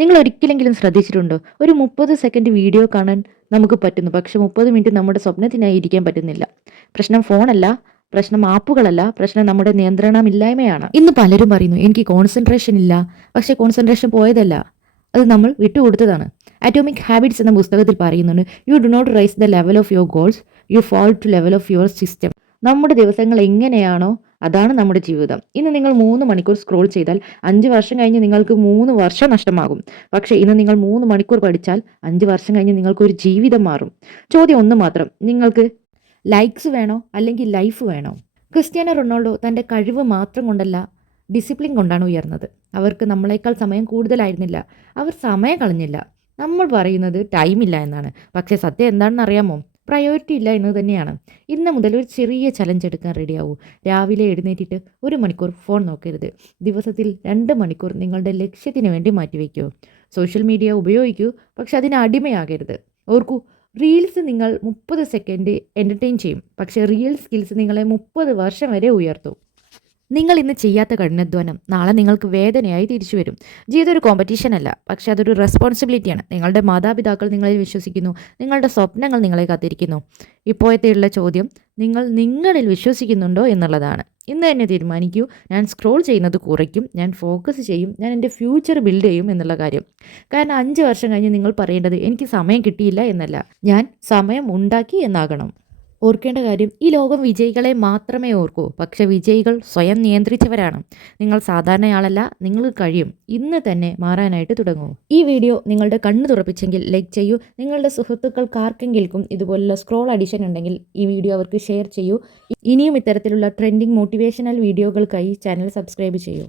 നിങ്ങൾ ഒരിക്കലെങ്കിലും ശ്രദ്ധിച്ചിട്ടുണ്ടോ? ഒരു 30 സെക്കൻഡ് വീഡിയോ കാണാൻ നമുക്ക് പറ്റുന്നു. പക്ഷെ 30 മിനിറ്റ് നമ്മുടെ സ്വപ്നത്തിനായി ഇരിക്കാൻ പറ്റുന്നില്ല. പ്രശ്നം ഫോണല്ല, പ്രശ്നം ആപ്പുകളല്ല, പ്രശ്നം നമ്മുടെ നിയന്ത്രണമില്ലായ്മയാണ്. ഇന്ന് പലരും പറയുന്നു എനിക്ക് കോൺസെൻട്രേഷൻ ഇല്ല. പക്ഷെ കോൺസെൻട്രേഷൻ പോയതല്ല, അത് നമ്മൾ വിട്ടുകൊടുത്തതാണ്. അറ്റോമിക് ഹാബിറ്റ്സ് എന്ന പുസ്തകത്തിൽ പറയുന്നുണ്ട്, you do not rise the level of your goals, you fall to level of your system. നമ്മുടെ ദിവസങ്ങൾ എങ്ങനെയാണോ അതാണ് നമ്മുടെ ജീവിതം. ഇന്ന് നിങ്ങൾ 3 മണിക്കൂർ സ്ക്രോൾ ചെയ്താൽ 5 വർഷം കഴിഞ്ഞ് നിങ്ങൾക്ക് 3 വർഷം നഷ്ടമാകും. പക്ഷേ ഇന്ന് നിങ്ങൾ 3 മണിക്കൂർ പഠിച്ചാൽ 5 വർഷം കഴിഞ്ഞ് നിങ്ങൾക്കൊരു ജീവിതം മാറും. ചോദ്യം ഒന്ന് മാത്രം, നിങ്ങൾക്ക് ലൈക്സ് വേണോ അല്ലെങ്കിൽ ലൈഫ് വേണോ? ക്രിസ്ത്യാനോ റൊണാൾഡോ തൻ്റെ കഴിവ് മാത്രം കൊണ്ടല്ല, ഡിസിപ്ലിൻ കൊണ്ടാണ് ഉയർന്നത്. അവർക്ക് നമ്മളെക്കാൾ സമയം കൂടുതലായിരുന്നില്ല, അവർ സമയം കളഞ്ഞില്ല. നമ്മൾ പറയുന്നത് ടൈമില്ല എന്നാണ്, പക്ഷേ സത്യം എന്താണെന്ന് അറിയാമോ? പ്രയോറിറ്റി ഇല്ല എന്ന് തന്നെയാണ്. ഇന്ന് മുതൽ ഒരു ചെറിയ ചലഞ്ച് എടുക്കാൻ റെഡിയാവൂ. രാവിലെ എഴുന്നേറ്റിട്ട് 1 മണിക്കൂർ ഫോൺ നോക്കരുത്. ദിവസത്തിൽ 2 മണിക്കൂർ നിങ്ങളുടെ ലക്ഷ്യത്തിന് വേണ്ടി മാറ്റിവെക്കൂ. സോഷ്യൽ മീഡിയ ഉപയോഗിക്കൂ, പക്ഷെ അതിന് അടിമയാകരുത്. ഓർക്കൂ, റീൽസ് നിങ്ങൾ 30 സെക്കൻഡ് എൻ്റർടൈൻ ചെയ്യും, പക്ഷേ റിയൽ സ്കിൽസ് നിങ്ങളെ 30 വർഷം വരെ ഉയർത്തും. നിങ്ങൾ ഇന്ന് ചെയ്യാത്ത കഠിനാധ്വാനം നാളെ നിങ്ങൾക്ക് വേദനയായി തിരിച്ചു വരും. ജീവിതം ഒരു കോമ്പറ്റീഷൻ അല്ല, പക്ഷെ അതൊരു റെസ്പോൺസിബിലിറ്റിയാണ്. നിങ്ങളുടെ മാതാപിതാക്കൾ നിങ്ങളിൽ വിശ്വസിക്കുന്നു, നിങ്ങളുടെ സ്വപ്നങ്ങൾ നിങ്ങളെ കാത്തിരിക്കുന്നു. ഇപ്പോഴത്തെയുള്ള ചോദ്യം, നിങ്ങൾ നിങ്ങളിൽ വിശ്വസിക്കുന്നുണ്ടോ എന്നുള്ളതാണ്. ഇന്ന് തന്നെ തീരുമാനിക്കൂ, ഞാൻ സ്ക്രോൾ ചെയ്യുന്നത് കുറയ്ക്കും, ഞാൻ ഫോക്കസ് ചെയ്യും, ഞാൻ എൻ്റെ ഫ്യൂച്ചർ ബിൽഡ് ചെയ്യും എന്നുള്ള കാര്യം. കാരണം 5 വർഷം കഴിഞ്ഞ് നിങ്ങൾ പറയേണ്ടത് എനിക്ക് സമയം കിട്ടിയില്ല എന്നല്ല, ഞാൻ സമയം ഉണ്ടാക്കി എന്നാകണം. ഓർക്കേണ്ട കാര്യം, ഈ ലോകം വിജയികളെ മാത്രമേ ഓർക്കൂ, പക്ഷെ വിജയികൾ സ്വയം നിയന്ത്രിച്ചവരാണ്. നിങ്ങൾ സാധാരണയാളല്ല, നിങ്ങൾക്ക് കഴിയും. ഇന്ന് തന്നെ മാറാനായിട്ട് തുടങ്ങൂ. ഈ വീഡിയോ നിങ്ങളുടെ കണ്ണ് തുറപ്പിച്ചെങ്കിൽ ലൈക്ക് ചെയ്യൂ. നിങ്ങളുടെ സുഹൃത്തുക്കൾക്ക് ആർക്കെങ്കിലും ഇതുപോലുള്ള സ്ക്രോൾ അഡിഷൻ ഉണ്ടെങ്കിൽ ഈ വീഡിയോ അവർക്ക് ഷെയർ ചെയ്യൂ. ഇനിയും ഇത്തരത്തിലുള്ള ട്രെൻഡിങ് മോട്ടിവേഷണൽ വീഡിയോകൾക്കായി ചാനൽ സബ്സ്ക്രൈബ് ചെയ്യൂ.